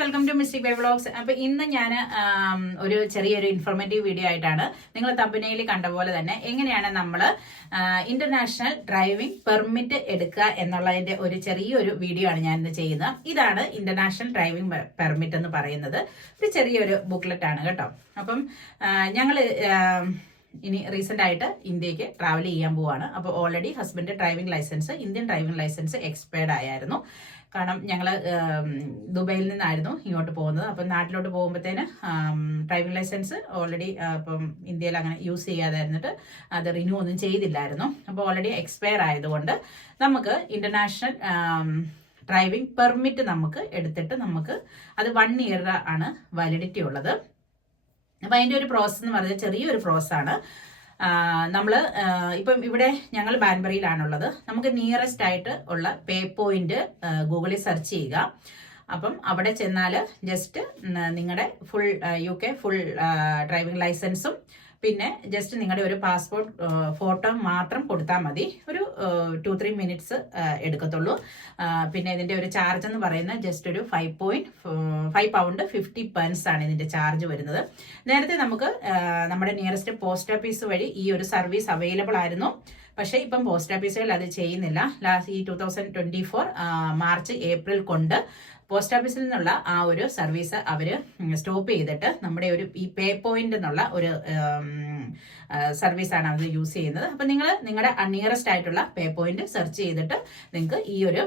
Welcome to Mystic by vlogs അപ്പൊ ഇന്ന് ഞാൻ ഒരു ചെറിയൊരു ഇൻഫോർമേറ്റീവ് വീഡിയോ ആയിട്ടാണ് നിങ്ങൾ തമ്പനയിൽ കണ്ട പോലെ തന്നെ എങ്ങനെയാണ് നമ്മൾ ഇന്റർനാഷണൽ ഡ്രൈവിംഗ് പെർമിറ്റ് എടുക്കുക എന്നുള്ളതിന്റെ ഒരു ചെറിയൊരു വീഡിയോ ആണ് ഞാൻ ഇന്ന് ചെയ്യുന്നത്. ഇതാണ് ഇന്റർനാഷണൽ ഡ്രൈവിംഗ് പെർമിറ്റ് എന്ന് പറയുന്നത്. ഒരു ചെറിയൊരു ബുക്ക്ലെറ്റ് ആണ് കേട്ടോ. അപ്പം ഞങ്ങൾ ഇനി റീസെന്റ് ആയിട്ട് ഇന്ത്യയ്ക്ക് ട്രാവൽ ചെയ്യാൻ പോവാണ്. അപ്പോൾ already husband driving licence Indian driving licence expired ആയിരുന്നു കാരണം ഞങ്ങൾ ദുബൈയിൽ നിന്നായിരുന്നു ഇങ്ങോട്ട് പോകുന്നത്. അപ്പം നാട്ടിലോട്ട് പോകുമ്പോഴത്തേന് ഡ്രൈവിംഗ് ലൈസൻസ് ഓൾറെഡി ഇപ്പം ഇന്ത്യയിൽ അങ്ങനെ യൂസ് ചെയ്യാതായിരുന്നിട്ട് അത് റിന്യൂ ഒന്നും ചെയ്തില്ലായിരുന്നു. അപ്പോൾ ഓൾറെഡി എക്സ്പയർ ആയതുകൊണ്ട് നമുക്ക് ഇന്റർനാഷണൽ ഡ്രൈവിംഗ് പെർമിറ്റ് നമുക്ക് എടുത്തിട്ട് നമുക്ക് അത് വൺ ഇയർ ആണ് വാലിഡിറ്റി ഉള്ളത്. അപ്പം അതിന്റെ ഒരു പ്രോസസ്സ് എന്ന് പറഞ്ഞാൽ ചെറിയൊരു പ്രോസസ്സാണ് നമ്മൾ ഇപ്പം ഇവിടെ ഞങ്ങൾ ബാൻബറിയിലാണുള്ളത് നമുക്ക് നിയറസ്റ്റ് ആയിട്ട് ഉള്ള പേ പോയിന്റ് ഗൂഗിളിൽ സെർച്ച് ചെയ്യുക. അപ്പം അവിടെ ചെന്നാൽ ജസ്റ്റ് നിങ്ങളുടെ full U K full driving ലൈസൻസും പിന്നെ ജസ്റ്റ് നിങ്ങളുടെ ഒരു പാസ്പോർട്ട് ഫോട്ടോ മാത്രം കൊടുത്താൽ മതി. ഒരു ടു ത്രീ മിനിറ്റ്സ് എടുക്കത്തുള്ളൂ. പിന്നെ ഇതിന്റെ ഒരു ചാർജ് എന്ന് പറയുന്നത് ജസ്റ്റ് ഒരു five point five pound fifty pence ആണ് ഇതിന്റെ ചാർജ് വരുന്നത്. നേരത്തെ നമുക്ക് നമ്മുടെ നിയറസ്റ്റ് പോസ്റ്റ് ഓഫീസ് വഴി ഈ ഒരു സർവീസ് അവൈലബിൾ ആയിരുന്നു. പക്ഷേ ഇപ്പം പോസ്റ്റ് ഓഫീസുകൾ അത് ചെയ്യുന്നില്ല. ലാസ്റ്റ് ഈ two thousand twenty four March April കൊണ്ട് പോസ്റ്റ് ഓഫീസിൽ നിന്നുള്ള ആ ഒരു സർവീസ് അവർ സ്റ്റോപ്പ് ചെയ്തിട്ട് നമ്മുടെ ഒരു ഈ പേ പോയിന്റ് എന്നുള്ള ഒരു സർവീസാണ് അവർ യൂസ് ചെയ്യുന്നത്. അപ്പം നിങ്ങൾ നിങ്ങളുടെ അണിയറസ്റ്റ് ആയിട്ടുള്ള പേ പോയിന്റ് സെർച്ച് ചെയ്തിട്ട് നിങ്ങൾക്ക് ഈ ഒരു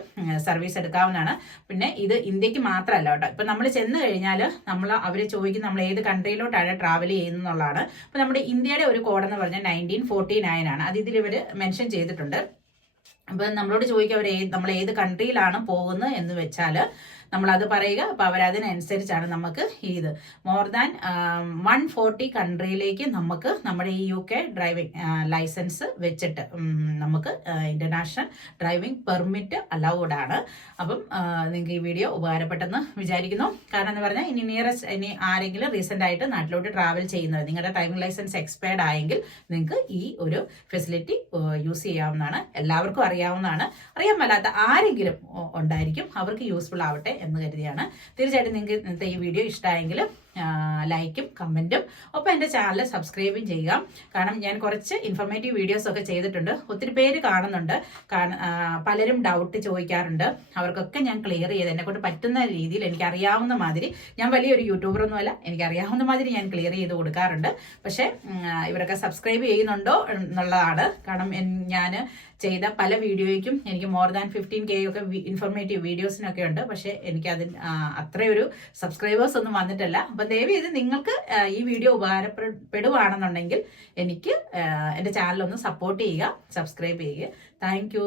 സർവീസ് എടുക്കാവുന്നതാണ്. പിന്നെ ഇത് ഇന്ത്യയ്ക്ക് മാത്രമല്ല കേട്ടോ. ഇപ്പം നമ്മൾ ചെന്ന് കഴിഞ്ഞാൽ നമ്മൾ അവർ ചോദിക്കും നമ്മൾ ഏത് കൺട്രിയിലോട്ടാണ് ട്രാവൽ ചെയ്യുന്നതെന്നുള്ളതാണ്. അപ്പം നമ്മുടെ ഇന്ത്യയുടെ ഒരു കോഡെന്ന് പറഞ്ഞാൽ നയന്റീൻ ഫോർട്ടി നയൻ ആണ്. അത് ഇതിൽ ഇവർ മെൻഷൻ ചെയ്തിട്ടുണ്ട്. അപ്പം നമ്മളോട് ചോദിക്കുക അവർ നമ്മൾ ഏത് കൺട്രിയിലാണ് പോകുന്നത് എന്ന് വെച്ചാൽ നമ്മൾ അത് പറയുക. അപ്പോൾ അവരതിനനുസരിച്ചാണ് നമുക്ക് ഇത്. മോർ ദാൻ വൺ ഫോർട്ടി കൺട്രിയിലേക്ക് നമുക്ക് നമ്മുടെ ഈ യു കെ ഡ്രൈവിംഗ് ലൈസൻസ് വെച്ചിട്ട് നമുക്ക് ഇന്റർനാഷണൽ ഡ്രൈവിംഗ് പെർമിറ്റ് അലൗഡ് ആണ്. അപ്പം നിങ്ങൾക്ക് ഈ വീഡിയോ ഉപകാരപ്പെട്ടെന്ന് വിചാരിക്കുന്നു. കാരണം എന്ന് പറഞ്ഞാൽ ഇനി നിയറസ്റ്റ് ഇനി ആരെങ്കിലും റീസെന്റ് ആയിട്ട് നാട്ടിലോട്ട് ട്രാവൽ ചെയ്യുന്നത് നിങ്ങളുടെ ഡ്രൈവിംഗ് ലൈസൻസ് എക്സ്പയർഡ് ആയെങ്കിൽ നിങ്ങൾക്ക് ഈ ഒരു ഫെസിലിറ്റി യൂസ് ചെയ്യാവുന്നതാണ്. എല്ലാവർക്കും അറിയാവുന്നതാണ്. അറിയാൻ മേലാത്ത ആരെങ്കിലും ഉണ്ടായിരിക്കും. അവർക്ക് യൂസ്ഫുൾ ആവട്ടെ എന്ന് കരുതിയാണ്. തീർച്ചയായിട്ടും നിങ്ങൾക്ക് ഇന്നത്തെ ഈ വീഡിയോ ഇഷ്ടമായെങ്കിൽ ലൈക്കും കമന്റും ഒപ്പം എന്റെ ചാനൽ സബ്സ്ക്രൈബും ചെയ്യുക. കാരണം ഞാൻ കുറച്ച് ഇൻഫർമേറ്റീവ് വീഡിയോസ് ഒക്കെ ചെയ്തിട്ടുണ്ട്. ഒത്തിരി പേര് കാണുന്നുണ്ട്. പലരും ഡൗട്ട് ചോദിക്കാറുണ്ട്. അവർക്കൊക്കെ ഞാൻ ക്ലിയർ ചെയ്ത് എന്നെ കൊണ്ട് പറ്റുന്ന രീതിയിൽ എനിക്ക് അറിയാവുന്ന മാതിരി ഞാൻ വലിയൊരു യൂട്യൂബറൊന്നുമല്ല എനിക്ക് അറിയാവുന്ന മാതിരി ഞാൻ ക്ലിയർ ചെയ്ത് കൊടുക്കാറുണ്ട്. പക്ഷേ ഇവരൊക്കെ സബ്സ്ക്രൈബ് ചെയ്യുന്നുണ്ടോ എന്നുള്ളതാണ്. കാരണം ഞാൻ ചെയ്ത പല വീഡിയോയ്ക്കും എനിക്ക് മോർ ദാൻ ഫിഫ്റ്റീൻ കെ ഒക്കെ ഇൻഫർമേറ്റീവ് വീഡിയോസിനൊക്കെ ഉണ്ട്. പക്ഷേ എനിക്ക് അതിന് അത്രയൊരു സബ്സ്ക്രൈബേഴ്സ് ഒന്നും വന്നിട്ടില്ല. ദയവ് ചെയ്ത് നിങ്ങൾക്ക് ഈ വീഡിയോ ഉപകാരപ്പെടുവാണെന്നുണ്ടെങ്കിൽ എനിക്ക് എന്റെ ചാനലൊന്ന് സപ്പോർട്ട് ചെയ്യുക സബ്സ്ക്രൈബ് ചെയ്യുക. താങ്ക്